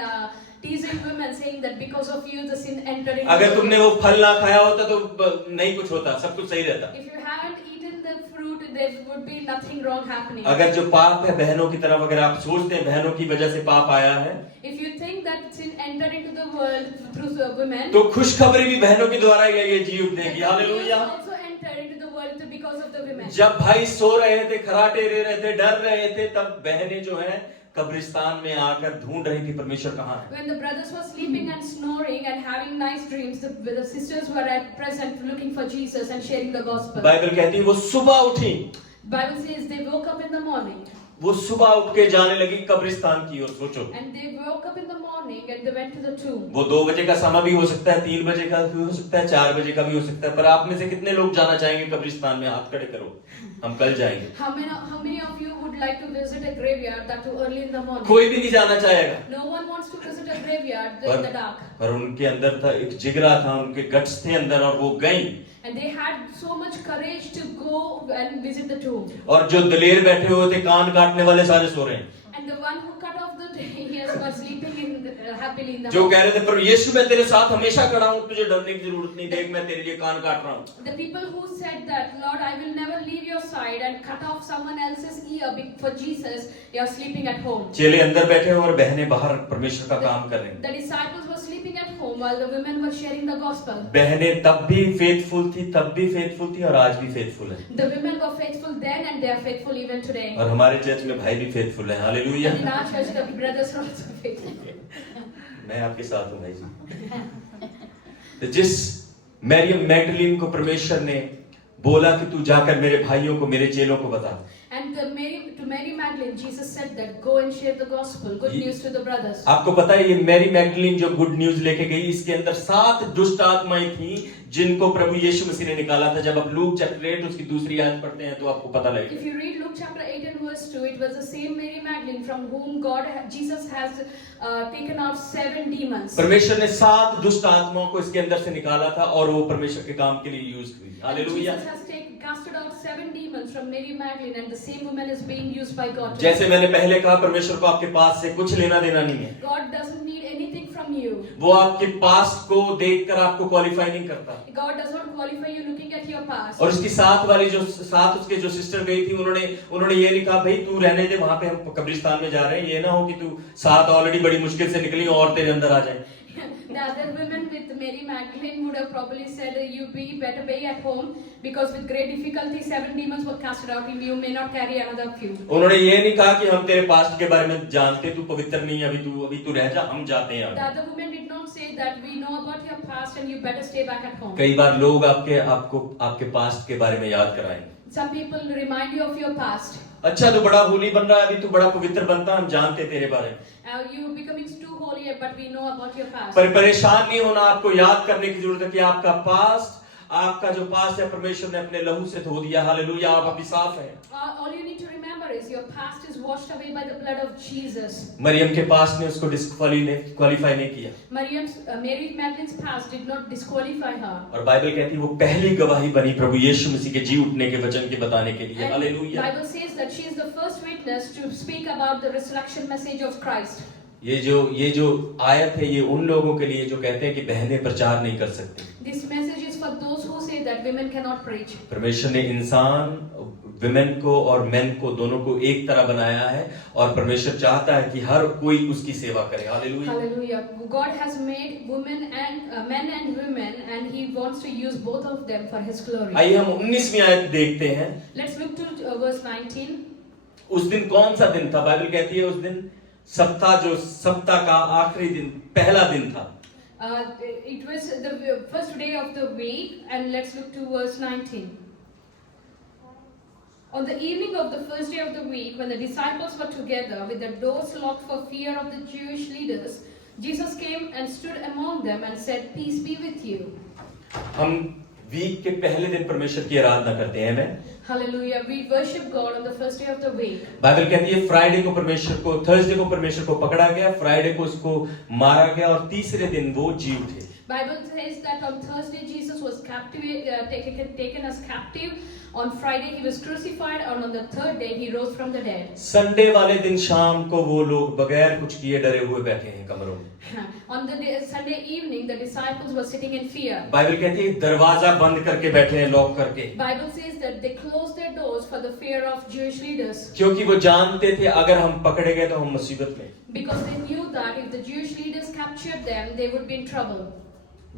teasing women saying that because of you the sin entered into अगर the तुमने world. वो फल ना खाया होता तो नहीं कुछ होता, सब कुछ सही रहता। If you haven't eaten the fruit, there would be nothing wrong happening. अगर जो पाप है बहनों की तरफ, अगर आप सोचते हैं बहनों की वजह से पाप आया है, If you think that sin entered into the world through the women, तो खुशखबरी भी बहनों के द्वारा ये जी उठनेगी। then the news hallelujah. also entered into the world because of the women. जब भाई सो रहे थे, खराटे ले रहे थे, डर रहे थे, तब बहनें जो हैं कब्रिस्तान में आकर ढूंढ रही थी परमेश्वर कहाँ है। When the brothers were sleeping and snoring and having nice dreams, the sisters were at present looking for Jesus and sharing the gospel. Bible कहती है वो सुबह उठी, Bible says they woke up in the morning. वो सुबह उठ के जाने लगी कब्रिस्तान की ओर। सोचो, And they woke up in the morning and they went to the tomb. वो 2 बजे का समय भी हो सकता है, 3 बजे का भी हो सकता है, 4 बजे का भी हो सकता है, पर आप में से कितने लोग जाना चाहेंगे कब्रिस्तान में? हाथ खड़े करो, हम कल जाएंगे। How many of you would like to visit a graveyard that too early in the morning? कोई भी नहीं जाना चाहेगा। No one wants to visit a graveyard in the dark. पर उनके अंदर था एक जिगरा था, उनके गट्स थे अंदर और वो गई। And they had so much courage to go and visit the tomb. और जो दलेर बैठे हुए थे, कान काटने वाले सारे सो रहे हैं। And the one who cut off the ears was sleeping happily in the जो house. कह रहे थे पर यीशु मैं तेरे साथ हमेशा खड़ा हूँ, तुझे डरने की जरूरत नहीं, देख मैं तेरे लिए कान काट रहा हूँ। The people who said that, Lord, I will never leave your side and cut off someone else's ear for Jesus, you are sleeping at home. चेले अंदर बैठे हैं और बहनें बाहर परमेश्वर का काम कर रही हैं। The disciples were sleeping at home while the women were sharing the gospel. बहनें तब भी फेथफुल थी, तब भी फेथफुल थी और आज भी फेथफुल है। The women were faithful then and they are faithful even today. और हमारे चर्च में भाई भी फेथफुल है। Hallelujah. And in our church, the brothers are also faithful. मैं आपके साथ हूँ भाई जी। तो जिस मैरियम मैगदलीन को परमेश्वर ने बोला कि तू जाकर मेरे भाइयों को, मेरे चेलों को बता, And to Mary Magdalene, Jesus said that go and share the gospel, good news to the brothers. आपको पता है ये मैरी मैगडलीन जो गुड न्यूज लेके गई, इसके अंदर 7 दुष्ट आत्माएं थी जिनको प्रभु यीशु मसीह ने निकाला था। जब आप लूक चैप्टर 8 उसकी दूसरी आयत पढ़ते हैं तो आपको पता लगेगा। If you read Luke chapter 8 and verse 2, it was the same Mary Magdalene from whom Jesus has taken out 7 demons. परमेश्वर ने 7 दुष्ट आत्माओं को इसके अंदर से निकाला था और वो परमेश्वर के काम के लिए यूज हुई। Hallelujah. Jesus has casted out 7 demons from Mary Magdalene, and the same woman is being used by God. जैसे मैंने पहले कहा, परमेश्वर को आपके पास से कुछ लेना देना नहीं है। God doesn't need anything from you. वो आपके पास्ट को देखकर आपको क्वालिफाई नहीं करता। God does not qualify you looking at your past. और उसकी साथ उसके जो सिस्टर गई थी, उन्होंने ये नहीं कहा भाई तू रहने दे, वहां पे हम कब्रिस्तान में जा रहे हैं, ये ना हो कि तू साथ ऑलरेडी बड़ी मुश्किल से निकली और तेरे अंदर आ जाए। The other women with Mary Magdalene would have probably said, you better be at home, because with great difficulty 7 demons were casted out and you may not carry another few. उन्होंने ये नहीं कहा कि हम तेरे पास्ट के बारे में जानते, तू पवित्र नहीं है, अभी तू रह जा, हम जाते हैं। The other women did not say that we know about your past and you better stay back at home. कई बार लोग आपके पास्ट के बारे में याद कराएंगे। Some people remind you of your past. अच्छा तू बड़ा होली बन रहा है, अभी तू बड़ा पवित्र बनता, हम जानते तेरे बारे में। You becoming too holy, but we know about your past. पर परेशान नहीं होना, आपको याद करने की जरूरत है कि आपका जो पास्ट है परमेश्वर ने अपने लहू से धो दिया। हालेलुया, आप अभी साफ हैं। All you need to remember is your past is washed away by the blood of Jesus. Maryam के पास्ट ने उसको क्वालिफाई नहीं किया। Mary Magdalene's past did not disqualify her. और बाइबल कहती है वो पहली गवाही बनी प्रभु यीशु मसीह के जी उठने के वचन के बताने के लिए। Hallelujah. Bible says that she is the first witness to speak about the resurrection message of Christ. ये जो आयत है ये उन लोगों के लिए जो कहते हैं कि बहनें प्रचार नहीं कर सकती। This message is for those who say that women cannot preach. परमेश्वर ने इंसान विमेन को और मेन को दोनों को एक तरह बनाया है और परमेश्वर चाहता है कि हर कोई उसकी सेवा करे। Hallelujah. Hallelujah. God has made women and men and women, and He wants to use both of them for His glory. आइए हम 19वीं आयत देखते हैं। Let's look to verse 19. उस दिन कौन सा दिन था? बाइबल कहती है उस दिन सप्ताह का आखिरी दिन, पहला दिन था। It was the first day of the week, and let's look to verse 19. On the evening of the first day of the week, when the disciples were together with the doors locked for fear of the Jewish leaders, Jesus came and stood among them and said, "Peace be with you." हम वीक के पहले दिन परमेश्वर की आराधना करते हैं। Hallelujah. We worship God on the first day of the week. Bible कहती है थर्सडे को परमेश्वर को पकड़ा गया, फ्राइडे को उसको मारा गया और तीसरे दिन वो जी उठे। Bible says that on Thursday Jesus was taken as captive. On Friday he was crucified, and on the third day he rose from the dead. Sunday वाले दिन शाम को वो लोग बगैर कुछ किए डरे हुए बैठे हैं कमरों में। On the Sunday evening the disciples were sitting in fear. Bible कहती है दरवाजा बंद करके बैठे हैं, लॉक करके। Bible says that they closed their doors for the fear of Jewish leaders. क्योंकि वो जानते थे अगर हम पकड़े गए तो हम मुसीबत में। Because they knew that if the Jewish leaders captured them, they would be in trouble.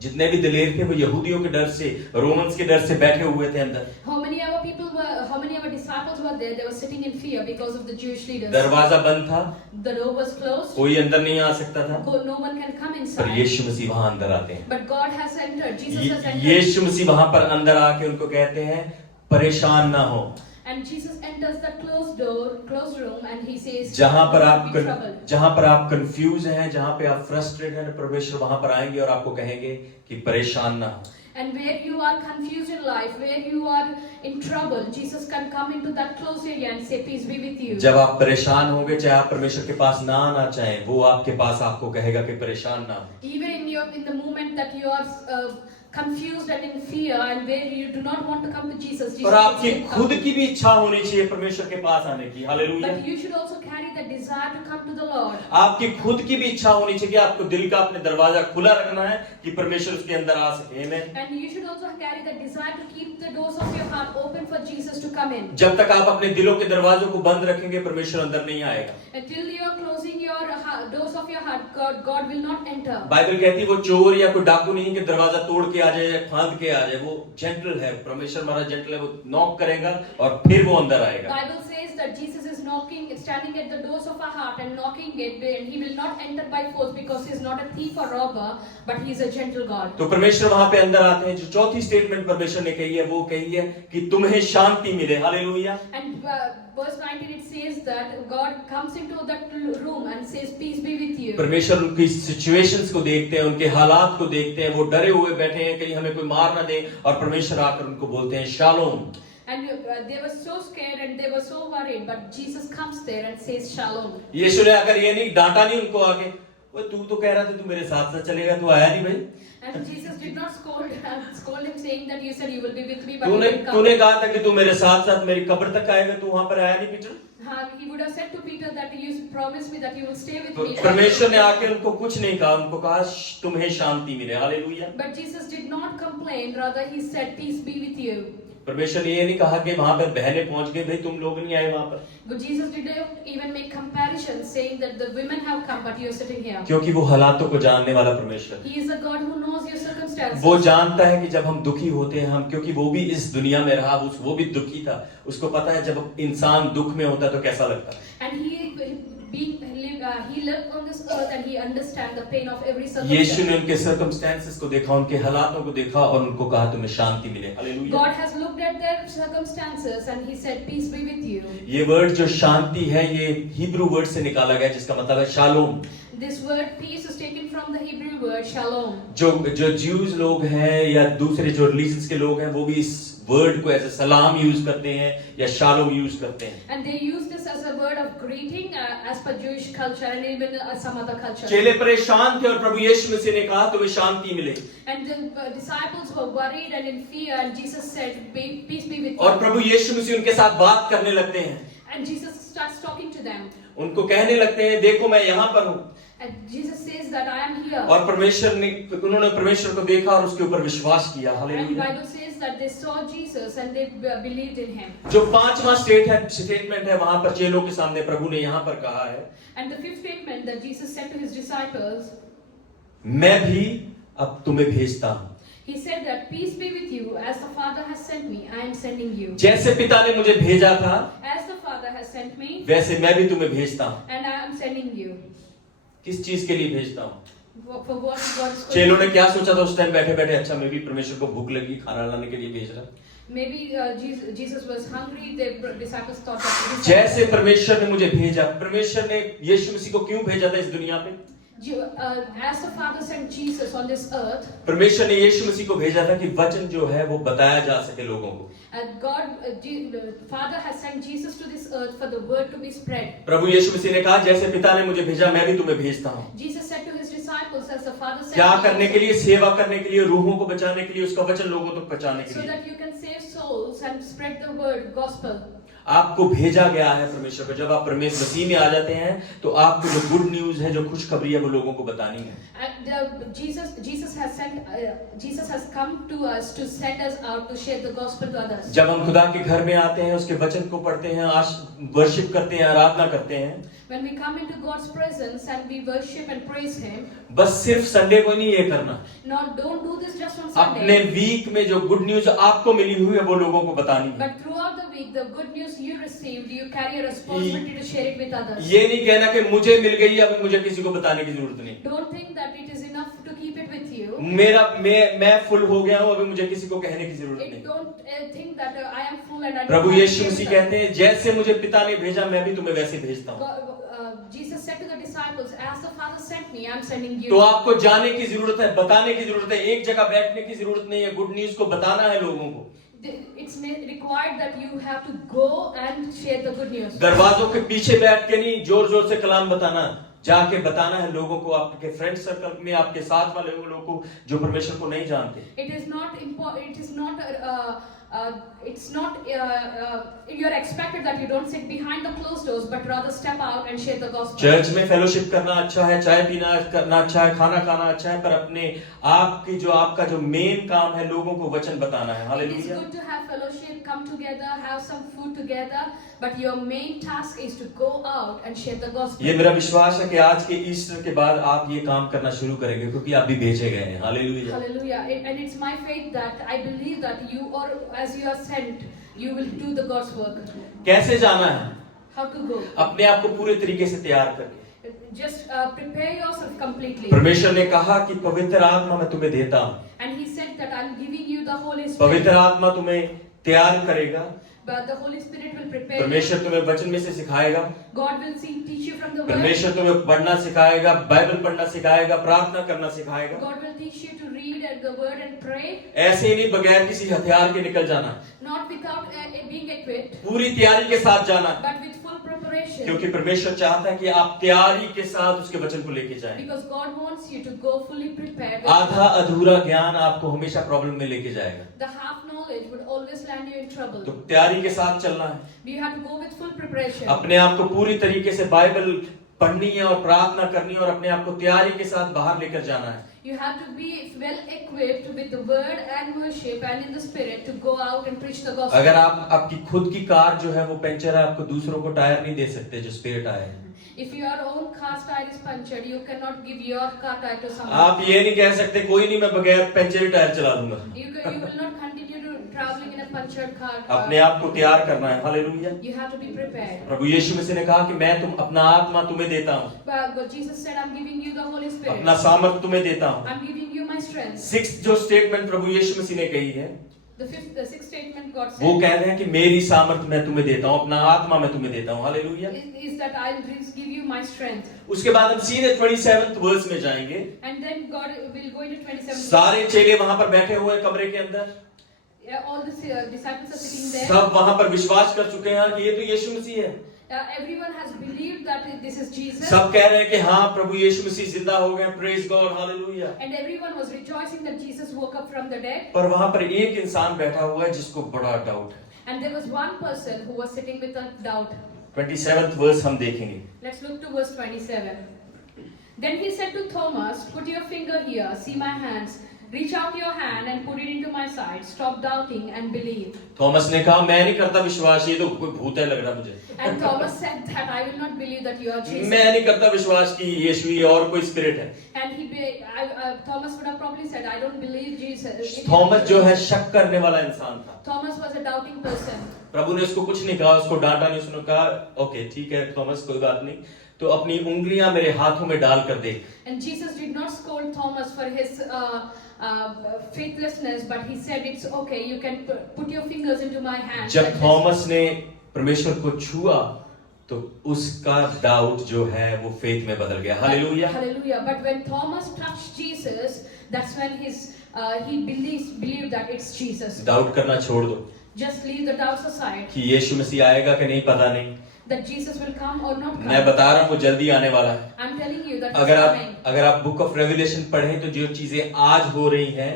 जितने भी दलेर थे वो यहूदियों के डर से, रोमन्स के डर से बैठे हुए थे अंदर। How many of our disciples were there? They were sitting in fear because of the Jewish leaders. दरवाजा बंद था, The door was closed. कोई अंदर नहीं आ सकता था। No one can come पर inside. यीशु मसीह वहां अंदर आते हैं। But God has entered. Jesus has entered. यीशु मसीह वहां पर अंदर आके उनको कहते हैं परेशान ना हो। And Jesus enters the closed room, and he says, जहां पर "Don't be आप कंफ्यूज हैं, जहां पे आप फ्रस्ट्रेटेड हैं, परमेश्वर वहां पर आएंगे और आपको कहेंगे कि परेशान ना हो। And where you are confused in life, where you are in trouble, Jesus can come into that closed area and say, "Peace be with you." जब आप परेशान होंगे, चाहे आप परमेश्वर के पास ना आना चाहें, वो आपके पास आपको कहेगा कि परेशान ना हो। Even in the moment that you are confused and in fear, and where you do not want to come to Jesus, और आपकी खुद की भी इच्छा होनी चाहिए परमेश्वर के पास आने की। Hallelujah. But you should also carry the desire to come to the Lord. आपकी खुद की भी इच्छा होनी चाहिए कि आपको दिल का अपने दरवाजा खुला रखना है कि परमेश्वर उसके अंदर आ सके। आमीन। And you should also carry the desire to keep the doors of your heart open for Jesus to come in. जब तक आप अपने दिलों के दरवाजों को बंद रखेंगे परमेश्वर अंदर नहीं आएगा। Until you are closing your doors of your heart, God will not enter. Bible कहती है वो चोर या कोई डाकू नहीं कि दरवाजा तोड़ के आ जाए या फांद के आ जाए। वो जेंटल है, परमेश्वर हमारा जेंटल है, वो नॉक करेगा और फिर वो अंदर आएगा। Bible says that Jesus is knocking, standing at the doors of our heart and knocking it, and He will not enter by force because He is not a thief or robber, but He is a gentle God. तो परमेश्वर वहां पे अंदर आते हैं। जो चौथी स्टेटमेंट परमेश्वर ने कही है वो कही है कि तुम्हें शांति मिले। Hallelujah. And verse 19 it says that God comes into that room and says, peace be with you. परमेश्वर उनकी सिचुएशंस को देखते हैं, उनके हालात को देखते हैं, वो डरे हुए बैठे हैं कहीं हमें कोई मार ना दे, और परमेश्वर आकर उनको बोलते हैं shalom. And they were so scared and they were so worried, but Jesus comes there and says shalom. यीशु ने अगर ये नहीं डांटा नहीं उनको आगे, वो तू तो कह रहा था तू मेरे साथ साथ चलेगा, तू आया नहीं भाई। And Jesus did not scold him saying that you said you will be with me, but you didn't come. तूने कहा था कि तू मेरे साथ साथ मेरी कब्र तक आएगा, तू वहां पर आया नहीं Peter. He would have said to Peter that you promised me that you will stay with me. परमेश्वर ने आके उनको कुछ नहीं कहा, उनको कहा तुम्हें शांति मिले। Hallelujah. But Jesus did not complain, rather He said, peace be with you. परमेश्वर ने ये नहीं कहा कि वहां पर बहनें पहुंच गई, भाई तुम लोग नहीं आए वहां पर। But Jesus did not even make comparisons, saying that the women have come, but you are sitting here. क्योंकि वो हालातों को जानने वाला परमेश्वर He is a God who knows your circumstances. वो जानता है कि जब हम दुखी होते हैं, हम क्योंकि वो भी इस दुनिया में रहा, वो भी दुखी था, उसको पता है जब इंसान दुख में होता है तो कैसा लगता है। And he lived on this earth and he understands the pain of every circumstance. यीशु ने उनके सर्कमस्टेंसेस को देखा, उनके हालातों को देखा और उनको कहा तुम्हें शांति मिले। Hallelujah. God has looked at their circumstances and He said, peace be with you. ये वर्ड जो शांति है ये हिब्रू वर्ड से निकाला गया, जिसका मतलब है shalom. This word peace is taken from the Hebrew word shalom. जो ज्यूज लोग हैं या दूसरे जो रिलीजन्स के लोग हैं वो भी इस वर्ड को एज सलाम यूज करते हैं या शालोम यूज करते हैं। And they use this as a word of greeting as per Jewish culture and even some other culture. चेले परेशान थे और प्रभु यीशु मसीह ने कहा तुम्हें शांति मिले। And the disciples were worried and in fear, and Jesus said, peace be with you. और प्रभु यीशु मसीह उनके साथ बात करने लगते हैं। And Jesus starts talking to them. उनको कहने लगते हैं देखो मैं यहाँ पर हूँ। And Jesus says that I am here. और उन्होंने परमेश्वर को देखा और उसके ऊपर विश्वास किया। And hallelujah. Bible says that they saw Jesus and they believed in Him. जो पांचवा स्टेटमेंट है वहां पर चेलों के सामने प्रभु ने यहाँ पर कहा है, And the fifth statement that Jesus said to His disciples, मैं भी अब तुम्हें भेजता हूँ। He said that peace be with you, as the Father has sent me, I am sending you. जैसे पिता ने मुझे भेजा था As the Father has sent me, वैसे मैं भी तुम्हें भेजता हूँ। and I am sending you. किस चीज के लिए भेजता हूँ? For what God is चेलों ने क्या सोचा था उस टाइम बैठे बैठे, अच्छा मैं भी परमेश्वर को भूख लगी खाना लाने के लिए भेज रहा। Maybe Jesus was hungry. The disciples thought that. जैसे परमेश्वर ने मुझे भेजा, परमेश्वर ने यीशु मसीह को क्यों भेजा था इस दुनिया पे? As the Father sent Jesus on this earth, परमेश्वर ने यीशु मसीह को भेजा था कि वचन जो है वो बताया जा सके लोगों को। Father has sent Jesus to this earth for the word to be spread. प्रभु यीशु मसीह ने कहा जैसे पिता ने मुझे भेजा मैं भी तुम्हें भेजता हूँ। Jesus said to His disciples, as the Father sent क्या me, करने के लिए? सेवा करने के लिए, रूहों को बचाने के लिए, उसका वचन लोगों तक पहुंचाने के so लिए। that you can save souls and spread the word, gospel. आपको भेजा गया है परमेश्वर को। जब आप परमेश्वर मसीह में आ जाते हैं तो आपको जो गुड न्यूज है, जो खुशखबरी है, वो लोगों को बतानी है। And Jesus has come to us to send us out to share the gospel to others. जब हम खुदा के घर में आते हैं, उसके वचन को पढ़ते हैं, वर्शिप करते हैं, आराधना करते हैं, When we come into God's presence and we worship and praise Him, बस सिर्फ संडे को नहीं ये करना। don't do this just on अपने Sunday. वीक में जो गुड न्यूज आपको मिली हुई है वो लोगों को बतानी है। But throughout the week, the good news you received, you carry a responsibility to share it with others. ये नहीं कहना कि मुझे मिल गई अभी मुझे किसी को बताने की जरूरत नहीं। Don't think that it is enough to keep it with you. मैं फुल हो गया हूँ, अभी मुझे किसी को कहने की जरूरत नहीं। Don't think that I am full and I don't Prabhu have to Yeshu share Masih with कहते हैं जैसे मुझे पिता ने भेजा मैं भी तुम्हें वैसे भेजता हूँ। Jesus said to the disciples, as the Father sent me, I am sending you. तो आपको जाने की जरूरत है, बताने की जरूरत है, एक जगह बैठने की जरूरत नहीं है, गुड न्यूज को बताना है लोगों को। It's required that you have to go and share the good news. दरवाजों के पीछे बैठ के नहीं जोर जोर से कलाम बताना, जाके बताना है लोगों को, आपके फ्रेंड सर्कल में, आपके साथ वाले लोगों को जो परमेश्वर को नहीं जानते। It's not you're expected that you don't sit behind the closed doors, but rather step out and share the gospel. Church में फेलोशिप करना अच्छा है, चाय पीना करना अच्छा है, खाना खाना अच्छा है, पर अपने आपका जो मेन काम है लोगों को वचन बताना है। It is hallelujah. good to have fellowship, come together, have some food together, but your main task is to go out and share the gospel. ये मेरा विश्वास है कि आज के ईस्टर के बाद आप ये काम करना शुरू करेंगे क्योंकि आप भी भेजे गए हैं। Hallelujah. Hallelujah. And it's my faith that I believe that you, or as you are sent, you will do the God's work. कैसे जाना है? how to go. अपने आप को पूरे तरीके से तैयार करके। Just prepare yourself completely. परमेश्वर ने कहा कि पवित्र आत्मा मैं तुम्हें देता हूँ। And he said that I'm giving you the Holy Spirit. पवित्र आत्मा तुम्हें तैयार करेगा। But the Holy Spirit will prepare you. परमेश्वर तुम्हें वचन में से सिखाएगा। God will teach you from the word. परमेश्वर तुम्हें पढ़ना सिखाएगा, बाइबल पढ़ना सिखाएगा, प्रार्थना करना सिखाएगा। God will teach you to read the word and pray. ऐसे ही नहीं बगैर किसी हथियार के निकल जाना, Not without being equipped, पूरी तैयारी के साथ जाना, but with full preparation. क्योंकि परमेश्वर चाहता है कि आप तैयारी के साथ उसके वचन को लेके जाएं। Because God wants you to go fully prepared. आधा अधूरा ज्ञान आपको हमेशा प्रॉब्लम में लेके जाएगा। The half knowledge would always land you in trouble. तो तैयारी के साथ चलना है। You have to go with full preparation. अपने आप को पूरी तरीके से बाइबल पढ़नी है और प्रार्थना करनी है और अपने आप को तैयारी के साथ बाहर लेकर जाना है। You have to be well equipped with the word and worship and in the spirit to go out and preach the gospel. अगर आपकी खुद की कार जो है वो पंचर है, आपको दूसरों को टायर नहीं दे सकते जो स्पेयर टायर है। If your own car's tire is punctured, you cannot give your car tire to someone. आप ये नहीं कह सकते कोई नहीं मैं बगैर पंचर टायर चला दूंगा। You will not continue to traveling in a punctured car. अपने आप को तैयार करना है। Hallelujah. You have to be prepared. प्रभु यीशु मसीह ने कहा कि मैं अपना आत्मा तुम्हें देता हूँ, But Jesus said, I'm giving you the Holy Spirit. अपना सामर्थ तुम्हें देता हूँ। I'm giving you my strength. Sixth जो स्टेटमेंट प्रभु यीशु मसीह ने कही है, The sixth statement God वो said कह रहे हैं कि मेरी सामर्थ मैं तुम्हें देता हूँ, अपना आत्मा मैं तुम्हें देता हूँ। Hallelujah. is that I'll give you my strength. उसके बाद हम सीधे 27th वर्स में जाएंगे। And then God will go into 27th. सारे चेले वहां पर बैठे हुए हैं कमरे के अंदर। Yeah, all the disciples are sitting there. सब वहां पर विश्वास कर चुके हैं कि ये तो यीशु मसीह है। Everyone has believed that this is Jesus. सब कह रहे हैं कि हाँ प्रभु यीशु मसीह जिंदा हो गए, praise God, hallelujah. And everyone was rejoicing that Jesus woke up from the dead. पर वहां पर एक इंसान बैठा हुआ है जिसको बड़ा डाउट है। And there was one person who was sitting with a doubt. 27th verse हम देखेंगे। Let's look to verse 27. Then he said to Thomas, put your finger here, see my hands. Reach out your hand and put it into my side. Stop doubting and believe. Thomas ने कहा मैं नहीं करता विश्वास, ये तो कोई भूत है लग रहा मुझे। And Thomas said that I will not believe that you are Jesus. मैं नहीं करता विश्वास कि यीशु ही और कोई स्पिरिट है। And Thomas would have probably said, I don't believe Jesus. Thomas जो है शक करने वाला इंसान था। Thomas was a doubting person. प्रभु ने उसको कुछ नहीं कहा, उसको डांटा नहीं, उसने कहा ओके ठीक है थॉमस कोई बात नहीं, तो अपनी उंगलियां मेरे हाथों में डाल कर दे। And Jesus did not scold Thomas for his faithlessness, but he said it's okay, you can put your fingers into my hands. जब थॉमस ने परमेश्वर को छुआ तो उसका डाउट जो है वो फेथ में बदल गया। Hallelujah. Hallelujah. But when Thomas touched Jesus, that's when he believed that it's Jesus. Doubt करना छोड़ दो Just leave the doubts aside. कि यीशु मसीह आएगा कि नहीं पता नहीं, That Jesus will come or not come. मैं बता रहा हूँ वो जल्दी आने वाला है। I'm telling you that अगर it's आप coming. अगर आप बुक ऑफ रेवलेशन पढ़ें तो जो चीजें आज हो रही हैं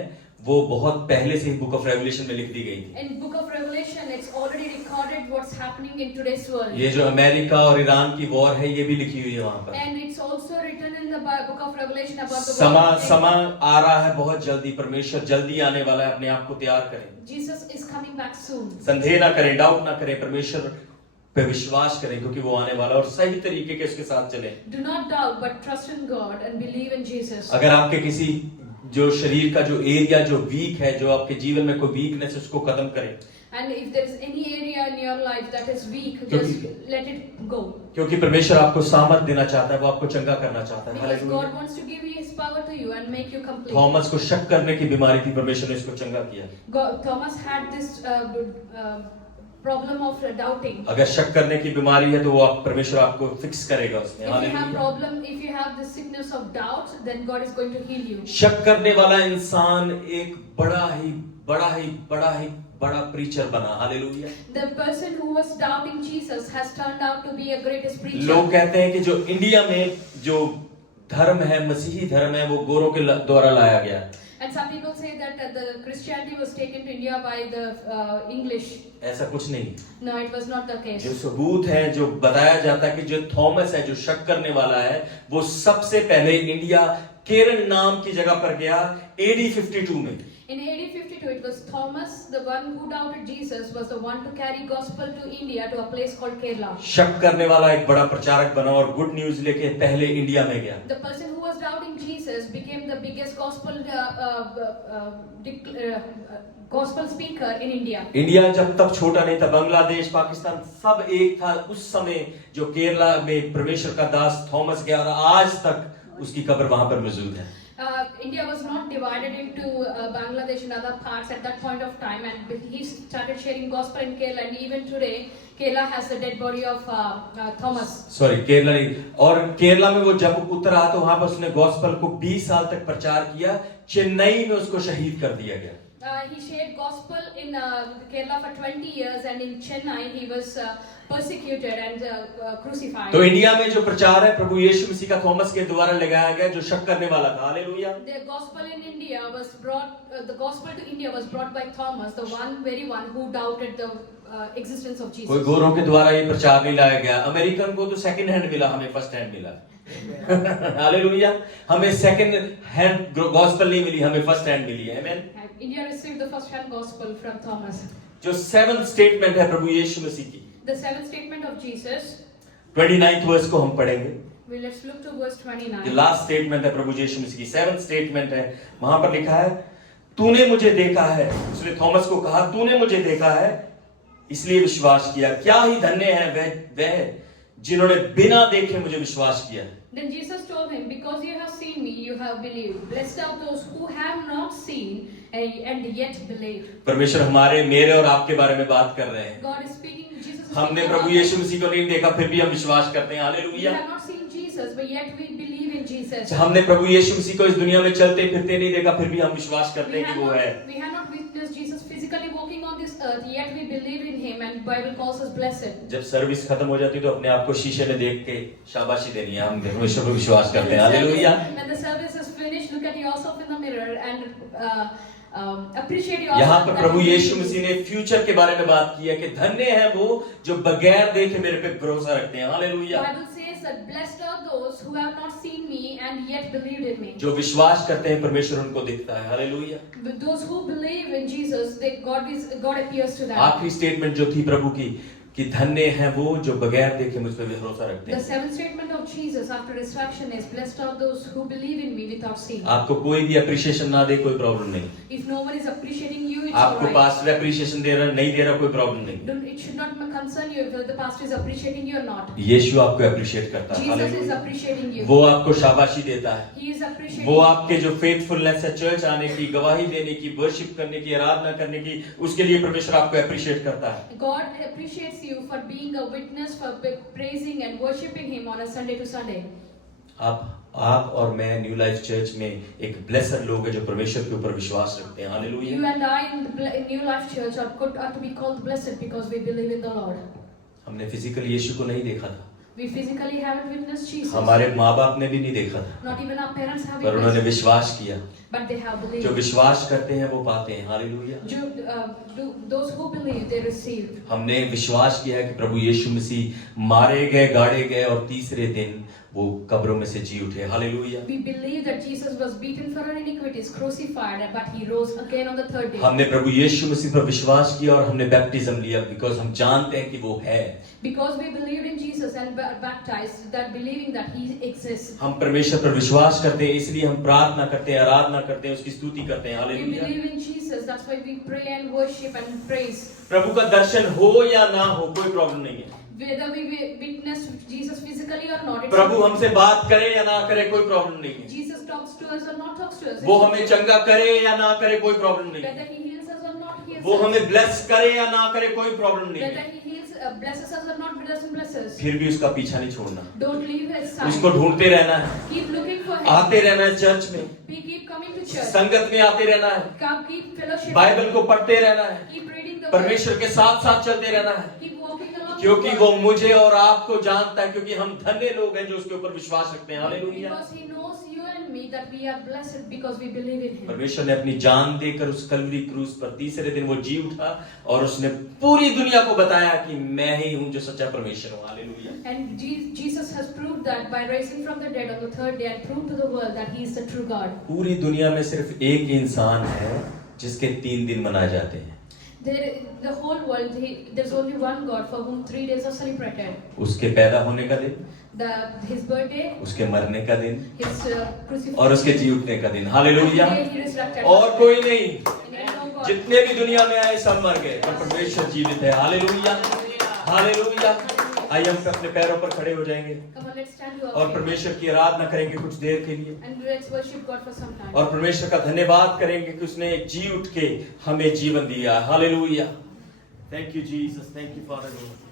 वो बहुत पहले से ही बुक ऑफ रेवलेशन में लिख दी गई थी। In Book of Revelation, it's already recorded what's happening in today's world. ये जो अमेरिका और ईरान की वॉर है ये भी लिखी हुई है वहां पर। And it's also written in the Book of Revelation about the समा world. समा आ रहा है बहुत जल्दी, परमेश्वर जल्दी आने वाला है, अपने आप को तैयार करें। Jesus is coming back soon. संदेह ना करें, डाउट ना करें, परमेश्वर पे विश्वास करें क्योंकि वो आने वाला है और सही तरीके के उसके साथ चलें। Do not doubt, but trust in God and believe in Jesus. अगर आपके किसी जो शरीर का जो एरिया जो वीक है, जो आपके जीवन में कोई वीकनेस है उसको खत्म करें। And if there is any area in your life that is weak, just let it go. क्योंकि परमेश्वर आपको सामर्थ देना चाहता है, वो आपको चंगा करना चाहता है। Because hallelujah. God wants to give His power to you and make you complete. Thomas को शक करने की बीमारी थी, परमेश्वर ने इसको चंगा किया। Thomas had this problem of doubting. अगर शक करने की बीमारी है तो वो परमेश्वर आपको फिक्स करेगा उसमें। If you have hallelujah. problem, if you have the sickness of doubt, then God is going to heal you. शक करने वाला इंसान एक बड़ा प्रीचर बना। Hallelujah. The person who was doubting Jesus has turned out to be a greatest preacher. लोग कहते हैं कि जो इंडिया में जो धर्म है, मसीही धर्म है, वो गोरों के द्वारा लाया गया। And some people say that the Christianity was taken to India by the English. ऐसा कुछ नहीं। No, it was not the case. जो सबूत है, जो बताया जाता है कि जो थॉमस है, जो शक करने वाला है, वो सबसे पहले इंडिया केरल नाम की जगह पर गया AD 52 में। In AD 52, it was Thomas, the one who doubted Jesus, was the one to carry gospel to India to a place called Kerala. शक करने वाला एक बड़ा प्रचारक बना और गुड न्यूज लेके पहले इंडिया में गया। The person who was doubting Jesus became the biggest gospel gospel speaker in India. India जब तब छोटा नहीं था, बांग्लादेश, पाकिस्तान सब एक था उस समय। जो केरला में परमेश्वर का दास थॉमस गया और आज तक उसकी कब्र वहां पर मौजूद है। India was not divided into Bangladesh and other parts at that point of time, and he started sharing gospel in Kerala, and even today Kerala has the dead body of Thomas. Sorry, Kerala नहीं। और केरला में वो जब उतरा तो वहां पर उसने गॉस्पल को 20 साल तक प्रचार किया। चेन्नई में उसको शहीद कर दिया गया। He shared gospel in Kerala for 20 years, and in Chennai he was persecuted and crucified. तो इंडिया में जो प्रचार है प्रभु यीशु मसीह का थॉमस के द्वारा लगाया गया, जो शक करने वाला था। Hallelujah. The gospel in India was brought. The gospel to India was brought by Thomas, the very one who doubted the existence of Jesus. कोई गोरों के द्वारा ये प्रचार नहीं लाया गया। अमेरिकन को तो सेकंड हैंड मिला, हमें फर्स्ट हैंड मिला। हालेलुया। हमें सेकंड हैंड गॉस्पेल नहीं मिली, हमें फर्स्ट हैंड मिली है। आमेन। India received the first hand gospel from Thomas. जो 7th स्टेटमेंट है प्रभु यीशु मसीह की, The seventh statement of Jesus. 29th verse को हम पढ़ेंगे। Well, let's look to verse 29. जो लास्ट स्टेटमेंट है प्रभु यीशु मसीह की, 7th स्टेटमेंट है। वहां पर लिखा है, तूने मुझे देखा है। उसने थॉमस को कहा, तूने मुझे देखा है इसलिए विश्वास किया। क्या ही धन्य है वह जिन्होंने बिना देखे मुझे विश्वास किया। Then Jesus told him, because you have seen me, you have believed. Blessed are those who have not seen and yet believe. परमेश्वर हमारे, मेरे और आपके बारे में बात कर रहे हैं। God is speaking. Jesus is हमने speaking Prabhu about Yeshu us. मसीह को नहीं देखा, फिर भी हम विश्वास करते हैं। We hallelujah. have not seen Jesus, but yet we believe in Jesus. हमने प्रभु यीशु मसीह को इस दुनिया में चलते फिरते नहीं देखा, फिर भी हम विश्वास करते हैं कि वो है। We have not witnessed Jesus physically walking on this earth, yet we believe in him, and Bible calls us blessed. जब सर्विस खत्म हो जाती है तो अपने आप को शीशे में देख के शाबाशी देनी है। हम परमेश्वर पर विश्वास करते हैं। Hallelujah. When the service is finished, look at yourself in the mirror and appreciate yourself. यहाँ पर प्रभु यीशु मसीह ने फ्यूचर के बारे में बात की है कि धन्य है वो जो बगैर देखे मेरे पे भरोसा रखते हैं। Hallelujah. Bible says that blessed are those who have not seen me and yet believed in me. जो विश्वास करते हैं परमेश्वर उनको दिखता है। Hallelujah. But those who believe in Jesus, God appears to them. आखिरी स्टेटमेंट जो थी प्रभु की कि धन्य है वो जो बगैर देखे मुझ पे भरोसा रखते The हैं। seventh statement of Jesus after resurrection is, blessed are those who believe in me without seeing. आपको कोई भी अप्रिशिएशन ना दे, कोई प्रॉब्लम नहीं। If no one is appreciating you, it's आपको alright. पास्टर अप्रिशिएशन दे रहा नहीं दे रहा, कोई प्रॉब्लम नहीं। It should not concern you if the pastor is appreciating you or not. यीशु आपको अप्रिशिएट करता है। Jesus is hallelujah. appreciating you. वो आपको शाबाशी देता है। He is appreciating वो you. आपके जो फेथफुलनेस है, चर्च आने की, गवाही देने की, वर्शिप करने की, आराधना करने की, उसके लिए परमेश्वर आपको अप्रिशिएट करता है। God appreciates you for being a witness, for praising and worshiping him on a Sunday to Sunday. आप और मैं न्यू लाइफ चर्च में एक ब्लेसड लोग हैं जो परमेश्वर के ऊपर विश्वास रखते हैं। Hallelujah. You and I in New Life Church are to be called blessed because we believe in the Lord. हमने फिजिकली यीशु को नहीं देखा था, We physically haven't witnessed Jesus. हमारे माँ बाप ने भी नहीं देखा था, Not even our parents have पर उन्होंने witnessed, विश्वास किया। but they have जो believed. विश्वास करते हैं वो पाते हैं। Hallelujah. Those who believe, they receive. हमने विश्वास किया है कि प्रभु यीशु मसीह मारे गए, गाड़े गए और तीसरे दिन वो कब्रों में से जी उठे। Hallelujah. We believe that Jesus was beaten for our iniquities, crucified, but he rose again on the third day. हमने प्रभु यीशु मसीह पर विश्वास किया और हमने बैप्टिज्म लिया, बिकॉज़ हम जानते हैं कि वो है। Because we believed in Jesus and baptized, that believing that he exists. हम परमेश्वर पर विश्वास करते हैं, इसलिए हम प्रार्थना करते हैं, आराधना करते हैं, उसकी स्तुति करते हैं। We hallelujah. believe in Jesus, that's why we pray and worship and praise. प्रभु का दर्शन हो या ना हो कोई प्रॉब्लम नहीं है। Whether we witness Jesus physically or not, प्रभु हमसे बात करे या ना करे कोई प्रॉब्लम नहीं है। Jesus talks to us or not talks to us. वो हमें चंगा करे या ना करे कोई प्रॉब्लम नहीं है। Whether he heals us or not heals वो us. हमें ब्लेस करे या ना करे कोई प्रॉब्लम नहीं Whether है। he heals, blesses us or not, doesn't bless us. फिर भी उसका पीछा नहीं छोड़ना, Don't leave his side. उसको ढूंढते रहना है, Keep looking for him. आते रहना है चर्च में, We keep coming to church. संगत में आते रहना है, Keep fellowship. बाइबल को पढ़ते रहना है, Keep reading the परमेश्वर word. के साथ साथ चलते रहना है, Keep walking along. क्योंकि with वो God. मुझे और आपको जानता है, क्योंकि हम धन्य लोग हैं जो उसके ऊपर विश्वास रखते हैं। Hallelujah. Because he knows you and me that we are blessed because we believe in him. परमेश्वर ने अपनी जान देकर उस कलवरी क्रूस पर तीसरे दिन वो जी उठा और उसने पूरी दुनिया को बताया कि मैं ही हूं जो सच्चा परमेश्वर हूं। Hallelujah. And Jesus has proved that by rising from the dead on the third day and proved to the world that he is the true God. पूरी दुनिया में सिर्फ एक इंसान है जिसके 3 दिन मनाए जाते हैं। The whole world, there's only one God for whom 3 days are celebrated. उसके पैदा होने का दिन, His birthday, उसके मरने का दिन His crucifixion, और उसके जी उठने का दिन। Hallelujah. and the day He resurrected. और कोई नहीं, And there is no God. जितने भी दुनिया में आए सब मर गए, पर परमेश्वर जीवित है। Hallelujah, hallelujah. आइए हम अपने पैरों पर खड़े हो जाएंगे Come on, let's stand to our और feet. परमेश्वर की आराधना करेंगे कुछ देर के लिए, And let's worship God for some time. और परमेश्वर का धन्यवाद करेंगे कि उसने जी उठ के हमें जीवन दिया। Hallelujah. Thank you Jesus, thank you father.